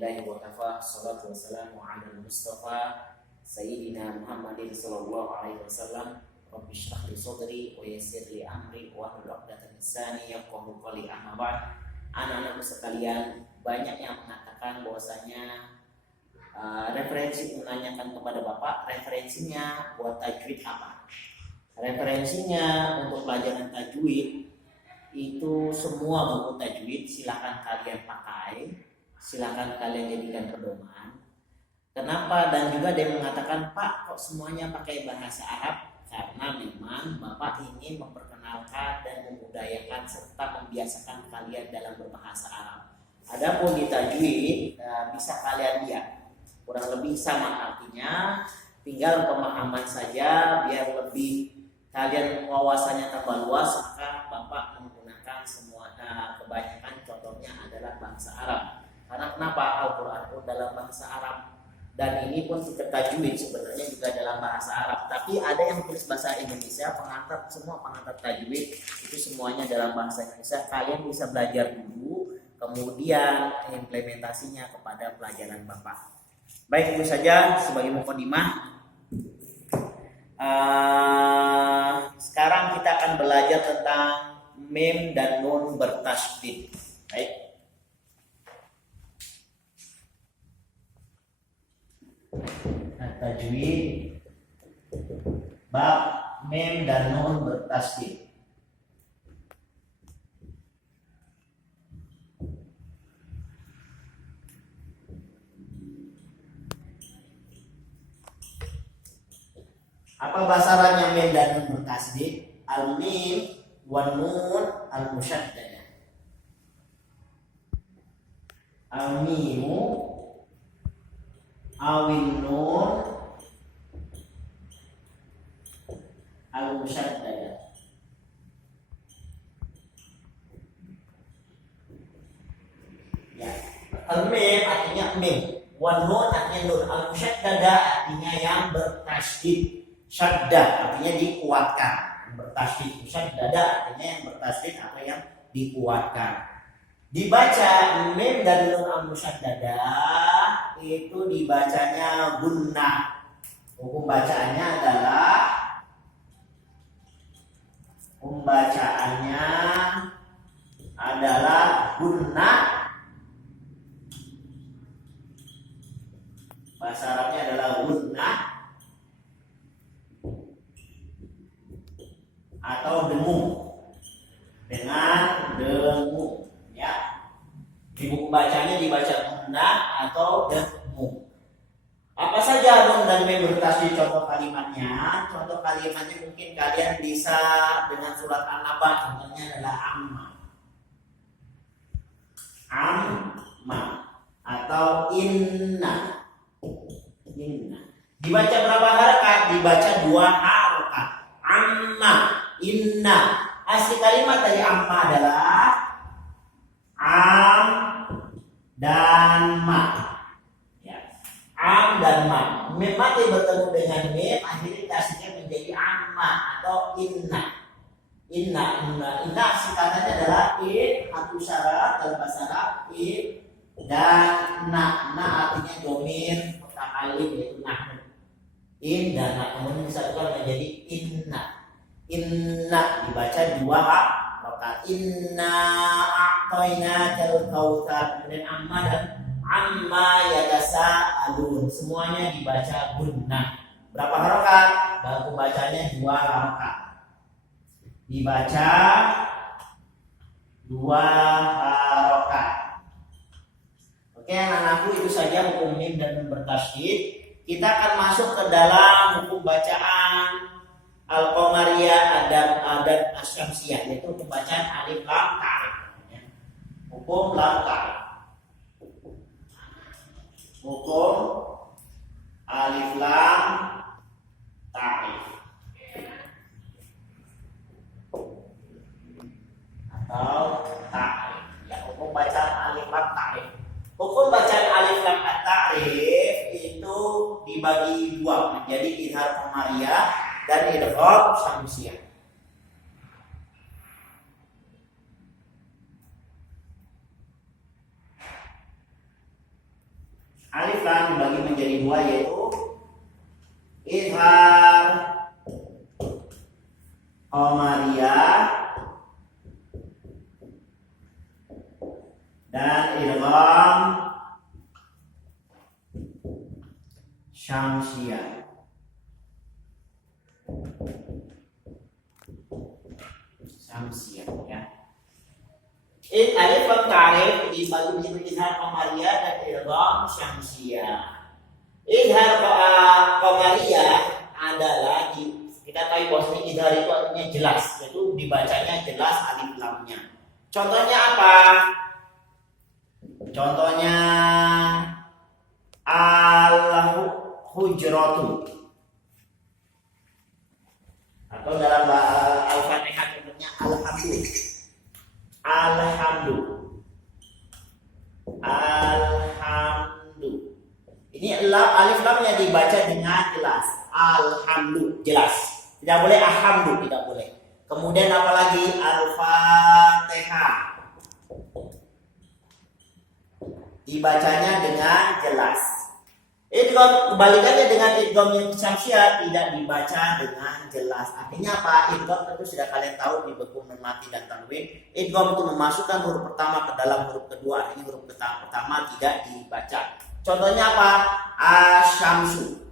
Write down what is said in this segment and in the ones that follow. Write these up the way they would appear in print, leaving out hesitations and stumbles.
Alhamdulillahi wa kafa, salatu wassalamu ala al-mustafa Sayyidina Muhammadin sallallahu alaihi wasallam. Rabbi shrah li sadri wa yassir li amri wa hlul 'uqdatam min lisani yafqahu qawli. Amma ba'd. Anak-anakku sekalian, banyak yang mengatakan bahwasanya referensi menanyakan kepada Bapak, referensinya buat tajwid apa? Referensinya untuk pelajaran tajwid itu semua buku tajwid silakan kalian pakai, silakan kalian jadikan pedoman. Kenapa? Dan juga dia mengatakan, Pak, kok semuanya pakai bahasa Arab? Karena memang Bapak ingin memperkenalkan dan membudayakan serta membiasakan kalian dalam berbahasa Arab. Adapun di tajwid bisa kalian lihat, kurang lebih sama artinya, tinggal pemahaman saja biar lebih kalian wawasannya tambah luas. Maka Bapak menggunakan semua kebanyakan contohnya adalah bahasa Arab. Karena kenapa? Al-Quran pun dalam bahasa Arab, dan ini pun kita tajwid sebenarnya juga dalam bahasa Arab. Tapi ada yang tulis bahasa Indonesia, semua pengantar tajwid itu semuanya dalam bahasa Indonesia. Kalian bisa belajar dulu, kemudian implementasinya kepada pelajaran Bapak. Baik, itu saja sebagai mukadimah. Sekarang kita akan belajar tentang mim dan nun bertasydid. Baik. Tajwid bab mim dan nun bertasydid. Apa bahasannya mim dan nun bertasydid? Al-mim wan nun al-musyaddadah. Al-mimu awin nun al-musyaddadah. Ya, al-mim artinya mim, wan nun artinya nun, al-musyaddadah artinya yang bertasydid. Syaddah artinya dikuatkan, bertasydid. Syaddadah artinya yang bertasydid atau yang dikuatkan. Dibaca mim dan nun al-musyaddadah itu dibacanya gunnah. Hukum bacaannya adalah gunnah. Bahasa Arabnya adalah gunnah atau dengung, dengan dengung, ya. Di buku bacanya dibaca gunnah atau dengung. Apa saja nun dan mim bertasydid contoh kalimatnya? Contoh kalimatnya mungkin kalian bisa dengan surat An-Naba, contohnya adalah amma atau inna. Dibaca berapa harakat? Dibaca 2 harakat. Amma, inna. Asli kalimat dari amma adalah am dan ma. Ya. Am dan ma. Mim mati bertemu dengan mim, akhirnya tasydidnya menjadi amma atau inna. Inna asli katanya adalah in, atau syarat dalam bahasa Arab in, dan na artinya domir mutakalim, yaitu nahnu. In dan na, kemudian disatukan menjadi inna. Inna dibaca 2 harakat. Inna a'tainakal kautsar. Kemudian amma dan amma yatasaalun, semuanya dibaca gunnah. Berapa harakat? Baku bacanya 2 harakat. Dibaca 2 harakat. Oke, anak-anakku, itu saja hukum mim dan nun bertasydid. Kita akan masuk ke dalam hukum bacaan Al-Qamariyah dan Asy-Syamsiyah, yaitu pembacaan alif lam ta'rif. Hukum lam ta'rif. Hukum alif lam ta'rif atau ta'rif. Ya, hukum bacaan alif lam ta'rif. Hukum bacaan alif lam ta'rif itu dibagi 2 menjadi idhar qamariyah dan idgham syamsiyah. alif lam dibagi menjadi dua, yaitu idhar qamariyah dan idgham syamsiyah. Ya. Alif lam ta'rif dibagi menjadi idhar qamariyah dan idgham syamsiyah. Idhar qamariyah adalah kita tahu bahwasanya idhar itu artinya jelas, yaitu dibacanya jelas alif lamnya. Contohnya apa? Contohnya al-hujratu, atau dalam al-Fatihah contohnya alhamdu. Ini alif lamnya dibaca dengan jelas. Alhamdu, jelas. Tidak boleh alhamdu, tidak boleh. Kemudian apalagi al-Fatihah, dibacanya dengan jelas. Idgham kebalikannya dengan idgham yang syamsiyah, tidak dibaca dengan jelas. Artinya apa? Idgham tentu sudah kalian tahu di buku Nun Mati dan Tanwin. Idgham itu memasukkan huruf pertama ke dalam huruf kedua. Artinya huruf pertama tidak dibaca. Contohnya apa? Asyamsu.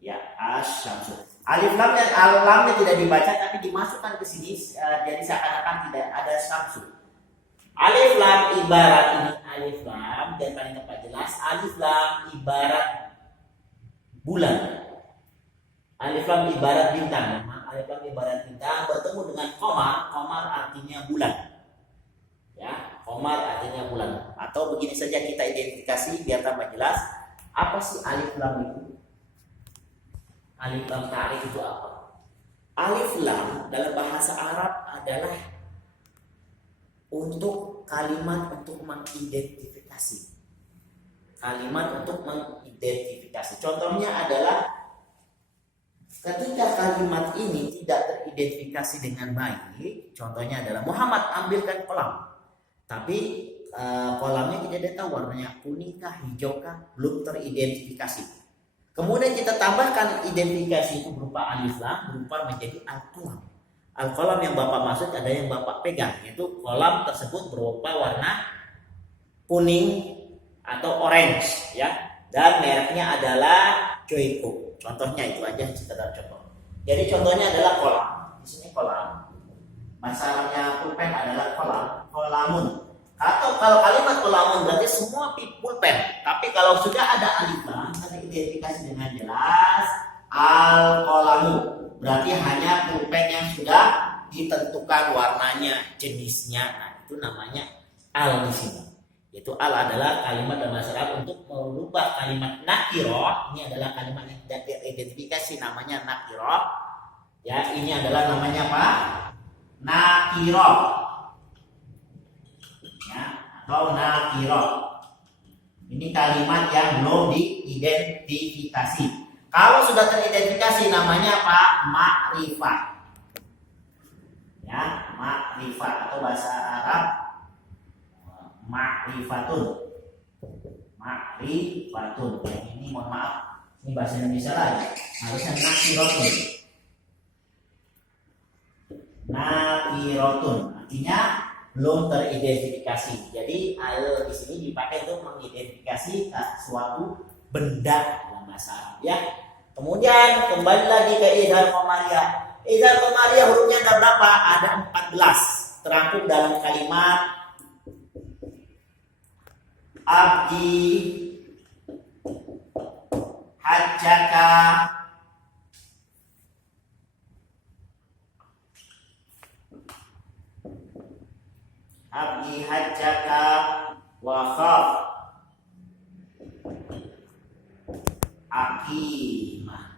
Ya, asyamsu. Alif lam dan lamnya tidak dibaca tapi dimasukkan ke sini, jadi seakan-akan tidak ada syamsu. Alif lam ibarat ini alif lam, dan paling tepat jelas alif lam ibarat bulan. Alif lam ibarat bintang. Alif lam ibarat bintang bertemu dengan qamar. Qamar artinya bulan. Ya, qamar artinya bulan. Atau begini saja kita identifikasi biar tambah jelas. Apa sih alif lam itu? Alif lam ta'rif itu apa? Alif lam dalam bahasa Arab adalah untuk kalimat untuk mengidentifikasi. Kalimat untuk mengidentifikasi. Contohnya adalah ketika kalimat ini tidak teridentifikasi dengan baik, contohnya adalah Muhammad ambilkan kolam, tapi kolamnya tidak tahu warnanya kuningkah, hijaukah, belum teridentifikasi. Kemudian kita tambahkan identifikasi itu berupa alif lam, berupa menjadi al-qalam. Al-qalam yang Bapak maksud ada yang Bapak pegang, yaitu kolam tersebut berupa warna kuning atau orange, ya, dan mereknya adalah Joyko. Contohnya itu aja, sekedar contoh. Jadi contohnya adalah kolam. Di sini kolam. Masalahnya pulpen adalah kolam, kolamun. Atau kalau kalimat kolamun berarti semua pulpen. Tapi kalau sudah ada alif lam teridentifikasi dengan jelas al-qalamu, berarti hanya pulpen yang sudah ditentukan warnanya, jenisnya. Nah, itu namanya al di sini. Yaitu al adalah kalimat dalam bahasa Arab untuk merubah kalimat nakirah. Ini adalah kalimat yang tidak teridentifikasi, namanya nakirah. Ya, ini adalah namanya apa? Nakirah. Ya, atau nakirah. Ini kalimat yang belum diidentifikasi. Kalau sudah teridentifikasi namanya apa? Ma'rifat. Ya, ma'rifat atau bahasa Arab ma'rifatun. Ma'rifatun. Yang ini mohon maaf, ini bahasa Indonesia lagi. Harusnya nakiratun. Nakiratun artinya belum teridentifikasi. Jadi al di sini dipakai untuk mengidentifikasi suatu benda dalam bahasa Arab, ya. Kemudian kembali lagi ke idhar qamariyah. Idhar qamariyah hurufnya ada berapa? Ada 14 terangkum dalam kalimat abdi hajjaka abdi hajjaka wa khaf aqimah.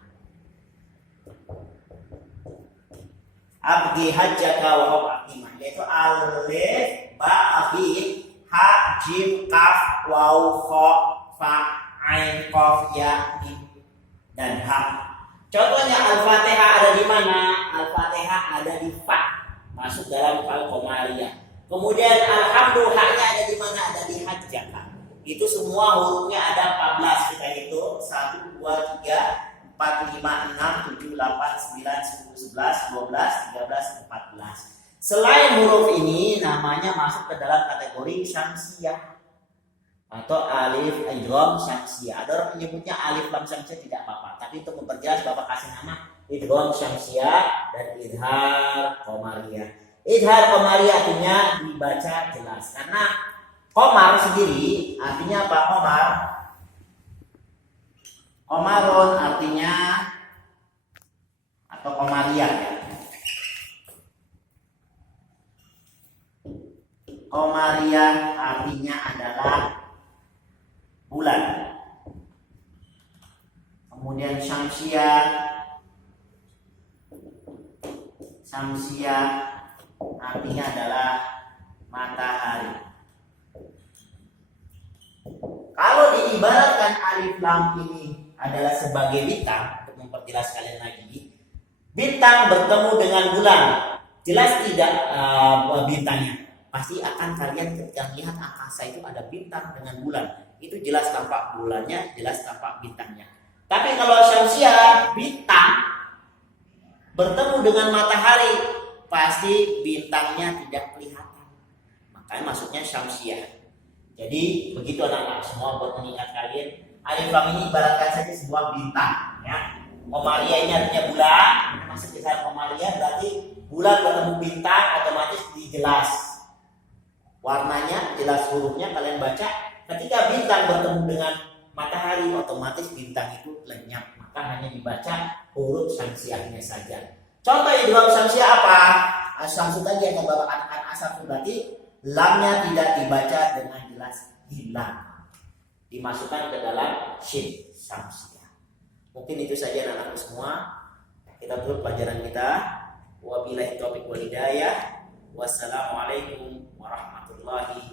Abdi hajjaka wa khaf aqimah, yaitu alif ba alif ha jim kaf waw kha fa ain qaf ya mim dan ha. Contohnya al-Fatihah ada di mana? Al-Fatihah ada di fa, masuk dalam al-qamariyah. Kemudian alhamdulillah haknya ada di mana? Ada di hajjaka. Itu semua hurufnya ada 14. Kita hitung 1, 2, 3, 4, 5, 6, 7, 8, 9, 10, 11, 12, 13, 14. Selain huruf ini namanya masuk ke dalam kategori syamsiyah atau alif idgham syamsiyah. Ada orang menyebutnya alif lam syamsiyah, tidak apa-apa. Tapi untuk memperjelas Bapak kasih nama idgham syamsiyah dan idhar qamariyah. Idhar qamariyah artinya dibaca jelas. Karena qamar sendiri artinya apa? Qamar. Qamarun artinya atau qamariyah ya. Qamariyah artinya adalah bulan. Kemudian syamsiyah artinya adalah matahari. Kalau diibaratkan alif lam ini adalah sebagai bintang, untuk memperjelas kalian lagi, bintang bertemu dengan bulan, jelas tidak bintangnya. Pasti akan kalian ketika melihat angkasa itu ada bintang dengan bulan, itu jelas tampak bulannya, jelas tampak bintangnya. Tapi kalau syamsiyah, bintang bertemu dengan matahari, pasti bintangnya tidak kelihatan. Makanya masuknya syamsiyah. Jadi begitu anak-anak semua, buat mengingat kalian, alif lam ini ibaratkan saja sebuah bintang ya. Qamariyah ini artinya bulan, masuk ke dalam qamariyah berarti bulan bertemu bintang, otomatis dijelas. Warnanya jelas, hurufnya kalian baca. Ketika bintang bertemu dengan matahari, otomatis bintang itu lenyap. Maka hanya dibaca huruf syamsiyahnya saja. Contoh idgham syamsiyah apa? Asyamsu tadi yang Bapak katakan asam, berarti lamnya tidak dibaca dengan jelas, hilang. Dimasukkan ke dalam shin syamsiyah. Mungkin itu saja anak-anak semua. Kita tutup pelajaran kita. Wabillahi taufiq wal hidayah. Wassalamualaikum warahmatullahi